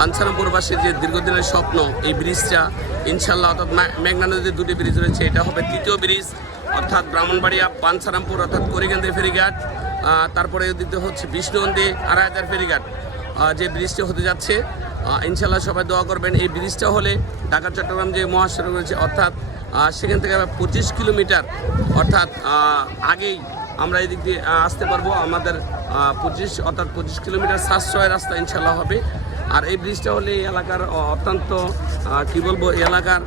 পাঞ্ছারামপুরবাসীর যে দীর্ঘদিনের স্বপ্ন, এই ব্রিজটা ইনশাল্লাহ, অর্থাৎ মেঘনা নদীর দুটি ব্রিজ রয়েছে, এটা হবে তৃতীয় ব্রিজ, অর্থাৎ ব্রাহ্মণবাড়িয়া পাঞ্ছারামপুর অর্থাৎ করিকান্দি ফেরিঘাট, তারপরে দিতে হচ্ছে বিষ্ণুনদী 2500 ফেরিঘাট যে ব্রিজটি হতে যাচ্ছে। ইনশাল্লাহ সবাই দোয়া করবেন। এই ব্রিজটা হলে ঢাকা চট্টগ্রাম যে মহাসড়ক রয়েছে, অর্থাৎ সেখান থেকে 25 কিলোমিটার, অর্থাৎ আগেই আমরা এই দিক দিয়ে আসতে পারবো। আমাদের 25 কিলোমিটার সাশ্রয় রাস্তা ইনশাল্লাহ হবে। আর এই ব্রিজটা হলে এই এলাকার অত্যন্ত কি বলবো, এই এলাকার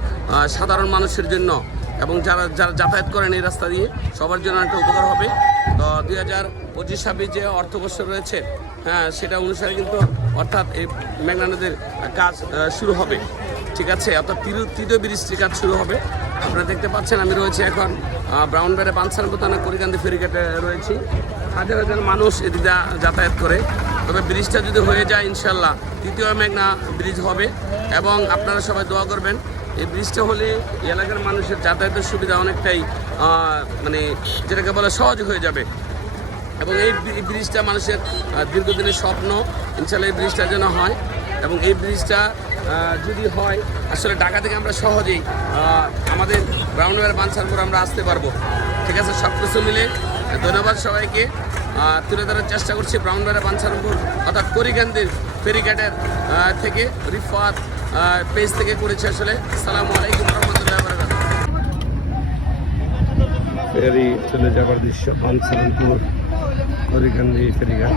সাধারণ মানুষের জন্য এবং যারা যাতায়াত করেন এই রাস্তা দিয়ে সবার জন্য একটা উপকার হবে। তো 2025-26 যে অর্থবর্ষ রয়েছে, হ্যাঁ, সেটা অনুসারে কিন্তু অর্থাৎ এই মেঘনা নদীর কাজ শুরু হবে, ঠিক আছে। অর্থাৎ তৃতীয় ব্রিজটির কাজ শুরু হবে। আপনারা দেখতে পাচ্ছেন আমি রয়েছে এখন ব্রাহ্মণবাড়িয়া পাঞ্ছারামপুর থানা করিকান্দি ফেরিঘাটে রয়েছি। হাজার হাজার মানুষ এদিকে যাতায়াত করে। তবে ব্রিজটা যদি হয়ে যায় ইনশাল্লাহ তৃতীয় মেঘনা ব্রিজ হবে এবং আপনারা সবাই দোয়া করবেন। এই ব্রিজটা হলে এলাকার মানুষের যাতায়াতের সুবিধা অনেকটাই মানে যেটাকে বলে সহজ হয়ে যাবে এবং এই ব্রিজটা মানুষের দীর্ঘদিনের স্বপ্ন। ইনশাল্লাহ এই ব্রিজটা যেন হয় এবং এই ব্রিজটা যদি হয় আসলে ঢাকা থেকে আমরা সহজেই আমাদের ব্রাহ্মণবাড়িয়া পাঞ্ছারামপুর আমরা আসতে পারবো, ঠিক আছে। সব কিছু মিলে ধন্যবাদ সবাইকে। তুলে ধরার চেষ্টা করছি ব্রাহ্মণবাড়িয়া পাঞ্ছারামপুর অর্থাৎ করিকান্দির ফেরিঘাটের থেকে রিফাত পেজ থেকে করেছে আসলে। আসসালামু আলাইকুম রহমতুল্লাহ বারাকাতুহু। ফেরি চলে যাবার দৃশ্য পাঞ্ছারামপুর করিকান্দি ফেরিঘাট।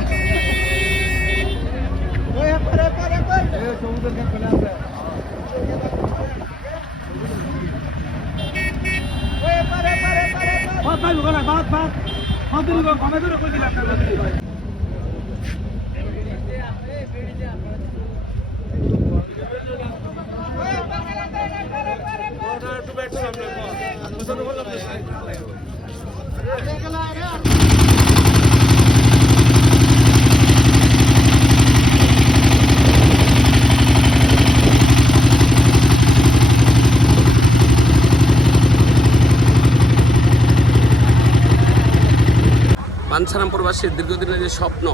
পাঞ্ছারামপুরবাসীর দীর্ঘদিনের যে স্বপ্ন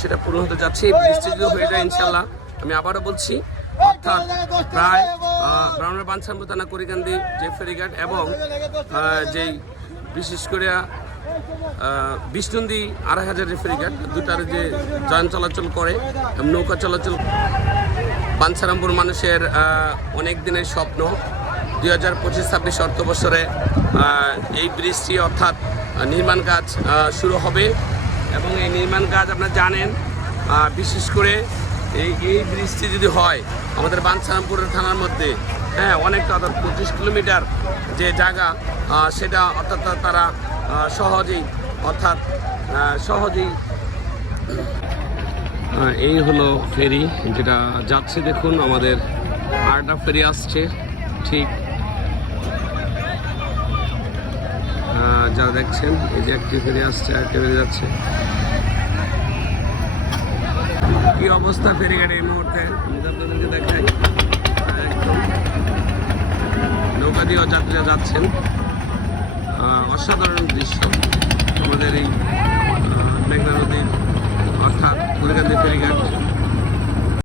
সেটা পূরণ হতে যাচ্ছে। এই বৃষ্টি যদি হয়ে যায় ইনশাল্লাহ, আমি আবারও বলছি, অর্থাৎ প্রায় ব্রাহ্মণবাড়িয়া পাঞ্ছারামপুর থানা করিকান্দি যে ফেরিঘাট এবং যেই বিশেষ করে বিষ্ণুনদী 2500 যে ফেরিঘাট, দুটার যে যান চলাচল করে নৌকা চলাচল, পাঞ্ছারামপুর মানুষের অনেক দিনের স্বপ্ন। 2025-26 অর্থবছরে এই ব্রিজটি অর্থাৎ নির্মাণ কাজ শুরু হবে এবং এই নির্মাণ কাজ আপনারা জানেন, বিশেষ করে এই ব্রিজটি যদি হয় আমাদের পাঞ্ছারামপুরের থানার মধ্যে, হ্যাঁ, অনেকটা, অর্থাৎ 25 কিলোমিটার যে জায়গা সেটা অর্থাৎ তারা সহজেই এই হলো ফেরি যেটা যাচ্ছে। দেখুন আমাদের আরেকটা ফেরি আসছে, ঠিক যারা দেখছেন, এই যে একটি ফেরি আসছে, আরেকটি ফেরি যাচ্ছে। কি অবস্থা ফেরিঘাটে এই মুহূর্তে আপনাদেরকে দেখাই। একদম নৌকা দিয়েও যাত্রীরা যাচ্ছেন। অসাধারণ দৃশ্য আমাদের এই মেঘনা নদীর অর্থাৎ করিকান্দি ফেরিঘাট।